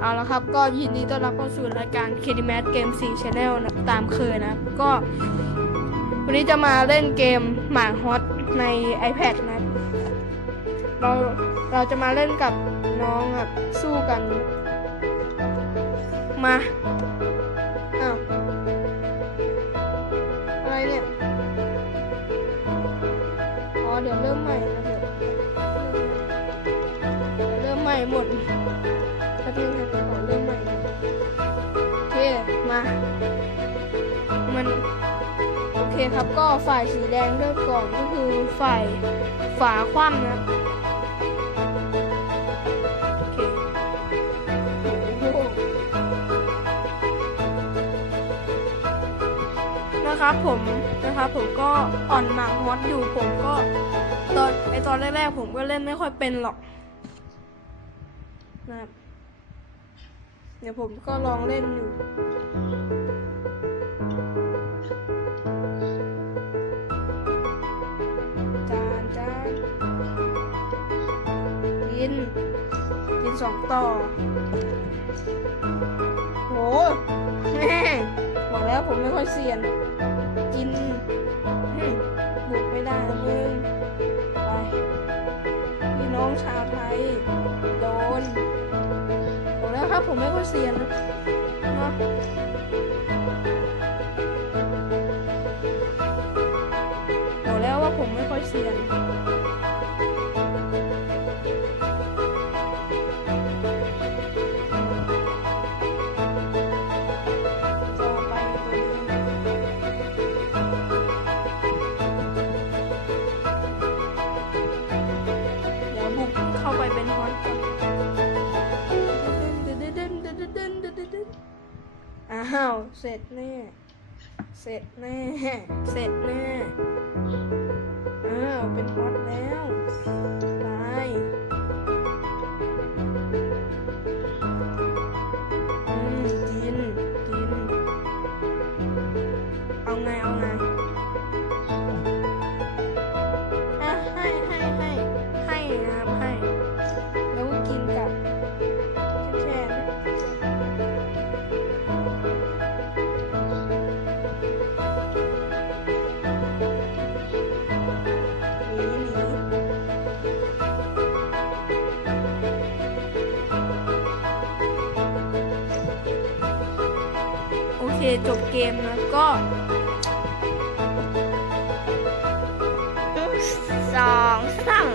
เอาละครับก็ยินดีต้อนรับเข้าสู่รายการ k d m a t Game 4 Channel นะตามเคยนะก็ วันนี้จะมาเล่นเกมหมาฮอตใน iPad นะ เราเราจะมาเล่นกับน้องแบบสู้กัน มาอ้าวอะไรเนี่ยอ๋อเดี๋ยวเริ่มใหม่นะเดี๋ยวเริ่มใหม่หมด ป๊บนึงครับขอเริ่มใหม่โอเคมา มันโอเคครับก็ฝ่ายสีแดงเริ่มก่อนก็คือฝ่ายฝาคว่ำนะโอเคโอ้โหนะครับผมนะครับผมก็อ่อนหมากฮอตอยู่ผมก็ตอนไอตอนแรกๆผมก็เล่นไม่ค่อยเป็นหรอกนะครับ เดี๋ยวผมก็ลองเล่นอยู่จานจานกิน กินสองต่อ โหแม่บอกแล้วผมไม่ค่อยเซียน กินบุกไม่ได้มึงไปพี่น้องชาวไทย โดน บอกแล้วครับผมไม่ค่อยเซียนนะนะบอกแล้วว่าผมไม่ค่อยเซียน อ้าว เสร็จแน่ เสร็จแน่ เสร็จแน่ อ้าว เป็นฮอตแล้ว เคจบเกมนะก็สองสาม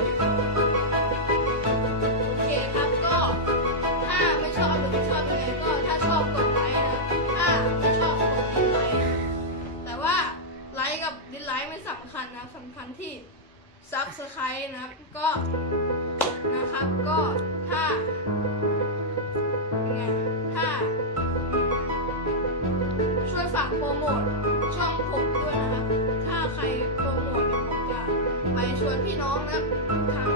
โอเคครับก็ถ้าไม่ชอบหรือไม่ชอบยังไงก็ถ้าชอบกดไลค์นะถ้าไม่ชอบกดดิสไลค์นะแต่ว่าไลค์กับดิสไลค์ไม่สำคัญนะสำคัญที่ซับสไครต์นะก็นะครับก็ถ้า ฝากโปรโมทช่องผมด้วยนะครับ ถ้าใครโปรโมทผมจะไปชวนพี่น้องนะครับทั้ง